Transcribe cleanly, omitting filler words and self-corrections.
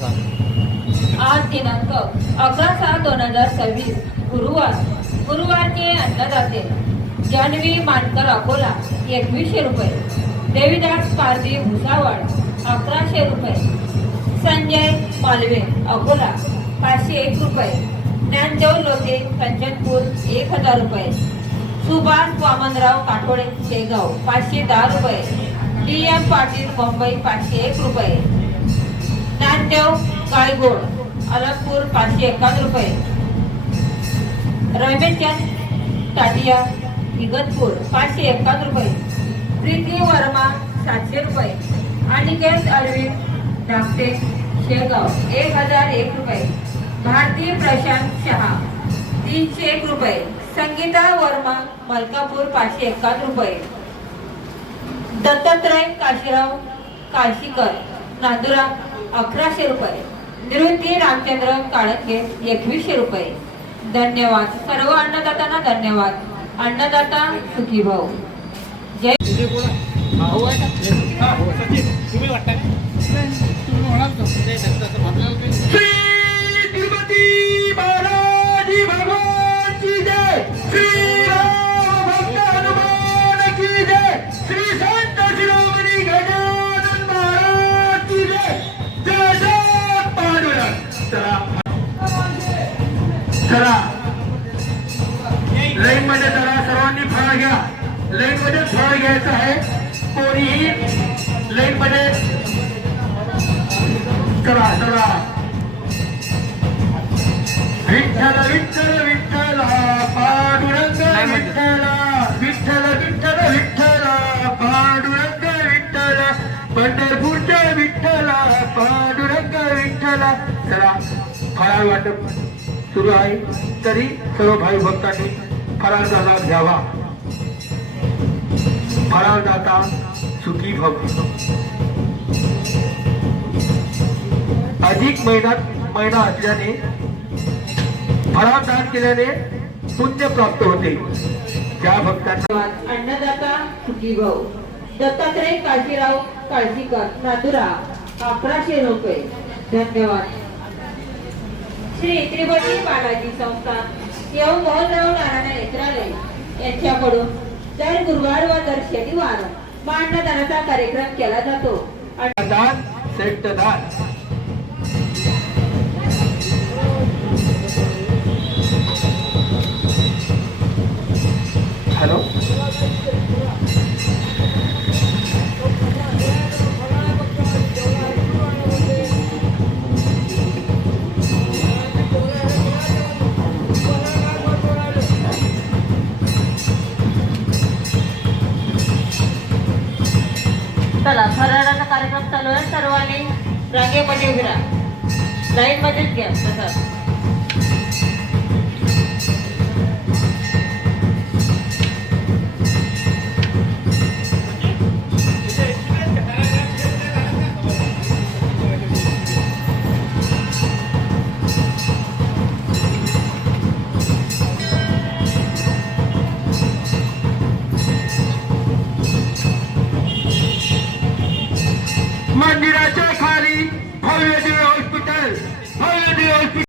आज दिनांक 11/6/2026 गुरुवारचे अन्नदाते जान्हवी मानकर अकोला 2100 रुपये, देवीदास पारधी भुसावळ 1100 रुपये, संजय मालवे अकोला 501 रुपये, ज्ञानदेव लोटे कंचनपूर 1000 रुपये, सुभाष वामनराव काठोडे शेगाव 510 रुपये, DM पाटील मुंबई 501 रुपये, ज्ञानदेव गायगोड अलमपूर 551 रुपये, रमेशचंद टाटिया इगतपूर 551 रुपये, प्रीती वर्मा 700 रुपये, अनिकेत अरविंद धाकटे शेगाव 1001 रुपये, भारती प्रशांत शहा 301 रुपये, संगीता वर्मा मलकापूर 551 रुपये, दत्तात्रय काशीराव काशीकर नांदुरा 1100 रुपये, निवृत्ती रामचंद्र काळके 2100 रुपये. धन्यवाद. सर्व अन्नदात्यांना धन्यवाद. अन्नदाता सुखी भाऊ. जय चला लाईन मध्ये चला, सर्वांनी फळ घ्या. लाईन मध्ये फळ घ्यायचं आहे. कोणीही लाईन मध्ये चला चला. विठ्ठल विठ्ठल विठ्ठल पांडुरंग विठ्ठल विठ्ठल विठ्ठल विठ्ठल पांडुरंग विठ्ठल पंढरपूरच्या विठ्ठल पांडुरंग विठ्ठल. चला फराळ वाटप सुरू आहे, तरी सर्व भाई भक्तांनी फराळाचा लाभ घ्यावा. फराळदाता सुखी भव. अधिक महिना असल्याने फराळदान केल्याने पुण्य प्राप्त होते. ज्या भक्तांना अन्नदाता सुखी भाऊ. दत्तात्रय काशीराव काळशीकर नांदुरा 1100 रुपये. धन्यवाद. श्री त्रिभटी बालाजी संस्थान येऊ मोहनराव नारायण नेत्रालय यांच्याकडून दर गुरुवार व दर शनिवार अन्नदानाचा कार्यक्रम केला जातो. दान श्रेष्ठ दान. हॅलो चला फराळाचा कार्यक्रम चालू आहे. सर्वांनी रांगेमध्ये उभे राहा. लाईन मध्येच घ्या. तसं मंदिराच्या खाली भव्य